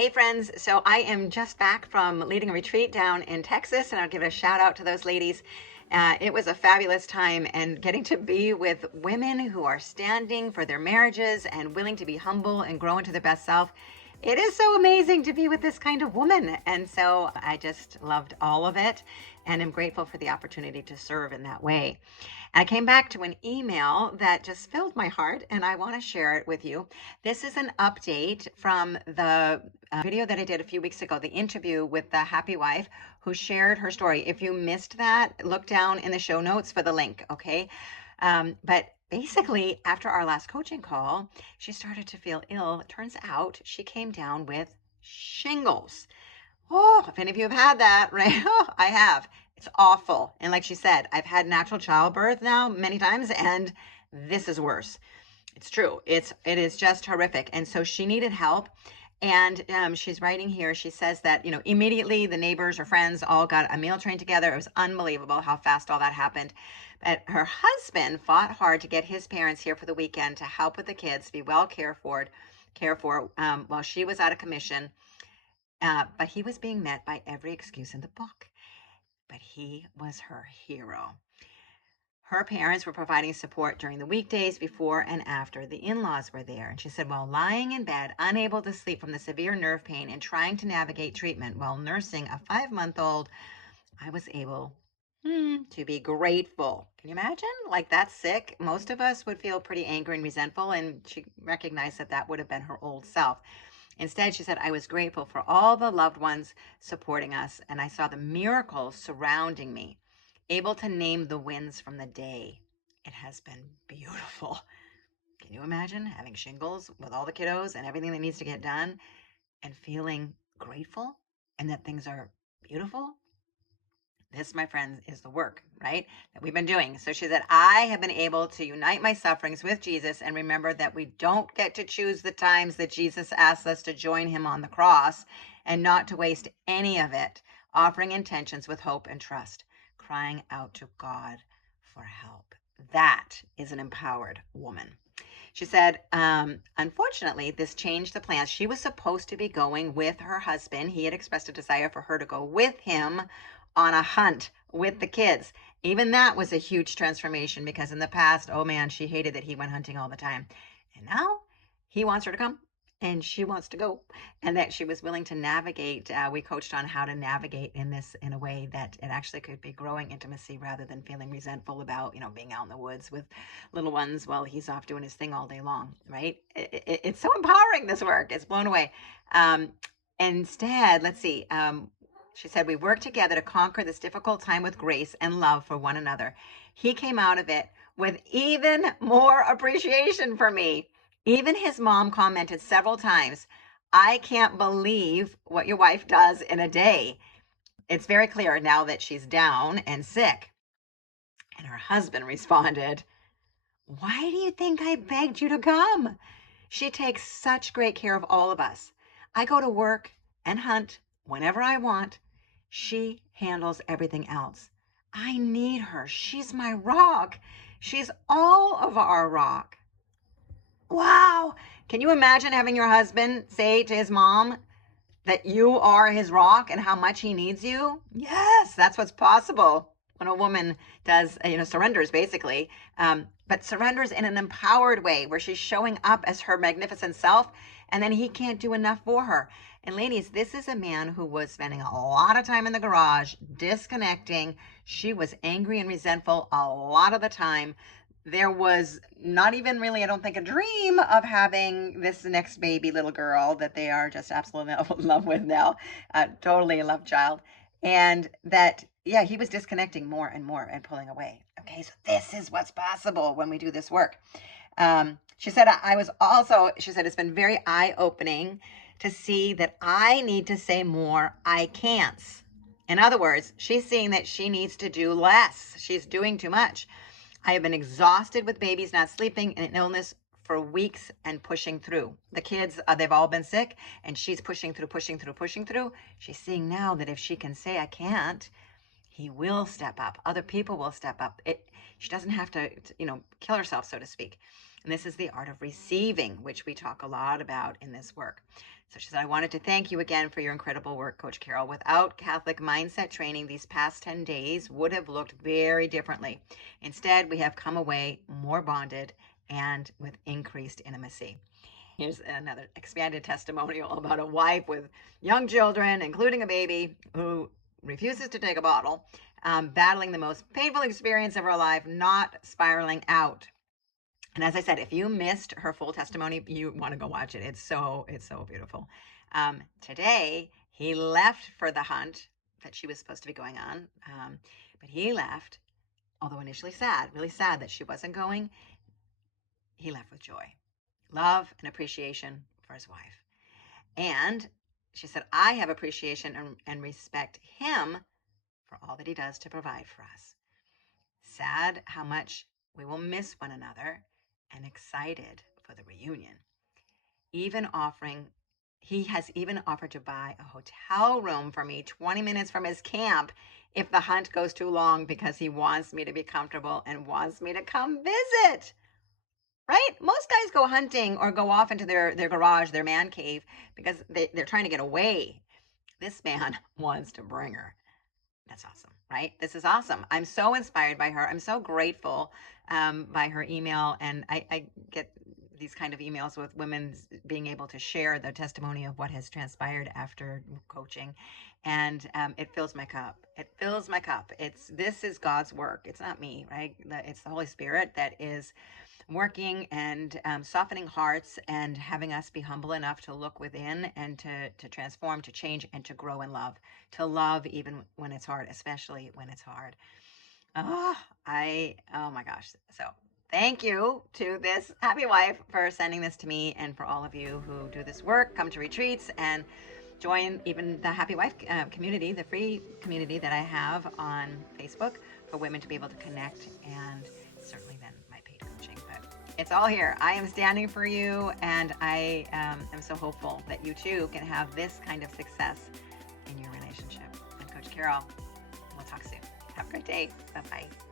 Hey friends, so I am just back from leading a retreat down in Texas, and I'll give a shout out to those ladies. It was a fabulous time, and getting to be with women who are standing for their marriages and willing to be humble and grow into their best self. It is so amazing to be with this kind of woman. And so I just loved all of it and am grateful for the opportunity to serve in that way. And I came back to an email that just filled my heart, and I want to share it with you. This is an update from the video that I did a few weeks ago, the interview with the happy wife who shared her story. If you missed that, look down in the show notes for the link, okay? But basically, after our last coaching call, she started to feel ill. It turns out she came down with shingles. Oh, if any of you have had that, right? Oh, I have. It's awful. And like she said, I've had natural childbirth now many times, and this is worse. It's true. It is just horrific. And so she needed help. And she's writing here. She says that, immediately the neighbors or friends all got a meal train together. It was unbelievable how fast all that happened. But her husband fought hard to get his parents here for the weekend to help with the kids, be well cared for, while she was out of commission. But he was being met by every excuse in the book. But he was her hero. Her parents were providing support during the weekdays before and after the in-laws were there. And she said, while lying in bed, unable to sleep from the severe nerve pain and trying to navigate treatment while nursing a 5-month-old, I was able to be grateful. Can you imagine? Like, that's sick. Most of us would feel pretty angry and resentful. And she recognized that that would have been her old self. Instead, she said, I was grateful for all the loved ones supporting us, and I saw the miracles surrounding me, able to name the wins from the day. It has been beautiful. Can you imagine having shingles with all the kiddos and everything that needs to get done and feeling grateful and that things are beautiful? This, my friends, is the work, right, that we've been doing. So she said, I have been able to unite my sufferings with Jesus and remember that we don't get to choose the times that Jesus asks us to join him on the cross and not to waste any of it, offering intentions with hope and trust, crying out to God for help. That is an empowered woman. She said, unfortunately, this changed the plans. She was supposed to be going with her husband. He had expressed a desire for her to go with him on a hunt with the kids. Even that was a huge transformation because in the past, oh man, she hated that he went hunting all the time. And now he wants her to come and she wants to go, and that she was willing to navigate. We coached on how to navigate in this in a way that it actually could be growing intimacy rather than feeling resentful about, being out in the woods with little ones while he's off doing his thing all day long, right? It's so empowering, this work. It's blown away. Instead, let's see. She said, we worked together to conquer this difficult time with grace and love for one another. He came out of it with even more appreciation for me. Even his mom commented several times, I can't believe what your wife does in a day. It's very clear now that she's down and sick. And her husband responded, why do you think I begged you to come? She takes such great care of all of us. I go to work and hunt whenever I want. She handles everything else. I need her. She's my rock. She's all of our rock. Wow. Can you imagine having your husband say to his mom that you are his rock and how much he needs you? Yes, that's what's possible when a woman does, surrenders basically, but surrenders in an empowered way where she's showing up as her magnificent self, and then he can't do enough for her. And ladies, this is a man who was spending a lot of time in the garage, disconnecting. She was angry and resentful a lot of the time. There was not even really, I don't think, a dream of having this next baby little girl that they are just absolutely in love with now. Totally a love child. And that, yeah, he was disconnecting more and more and pulling away. Okay, so this is what's possible when we do this work. She said, she said, it's been very eye-opening to see that I need to say more I can'ts. In other words, she's seeing that she needs to do less. She's doing too much. I have been exhausted with babies not sleeping and an illness for weeks and pushing through. The kids, they've all been sick, and she's pushing through. She's seeing now that if she can say, I can't, he will step up. Other people will step up. She doesn't have to, kill herself, so to speak. And this is the art of receiving, which we talk a lot about in this work. So she said, I wanted to thank you again for your incredible work, Coach Carol. Without Catholic mindset training, these past 10 days would have looked very differently. Instead, we have come away more bonded and with increased intimacy. Here's another expanded testimonial about a wife with young children, including a baby, who refuses to take a bottle, battling the most painful experience of her life, not spiraling out. And as I said, if you missed her full testimony, you want to go watch it. It's so beautiful. Today he left for the hunt that she was supposed to be going on, but he left. Although initially sad, really sad that she wasn't going, he left with joy, love, and appreciation for his wife. And she said, I have appreciation and respect him for all that he does to provide for us. Sad how much we will miss one another, and excited for the reunion. He has even offered to buy a hotel room for me 20 minutes from his camp if the hunt goes too long, because he wants me to be comfortable and wants me to come visit. Right? Most guys go hunting or go off into their garage, their man cave, because they're trying to get away. This man wants to bring her. That's awesome, right? This is awesome. I'm so inspired by her. I'm so grateful by her email. And I get these kind of emails with women being able to share the testimony of what has transpired after coaching. And it fills my cup. It fills my cup. This is God's work. It's not me, right? It's the Holy Spirit that is working and softening hearts and having us be humble enough to look within and to transform, to change, and to grow in love, to love even when it's hard, especially when it's hard. Oh my gosh. So thank you to this happy wife for sending this to me, and for all of you who do this work, come to retreats and join even the Happy Wife community, the free community that I have on Facebook for women to be able to connect, and certainly then my paid coaching. But it's all here. I am standing for you, and I am so hopeful that you too can have this kind of success in your relationship. I'm Coach Carol. We'll talk soon. Have a great day. Bye-bye.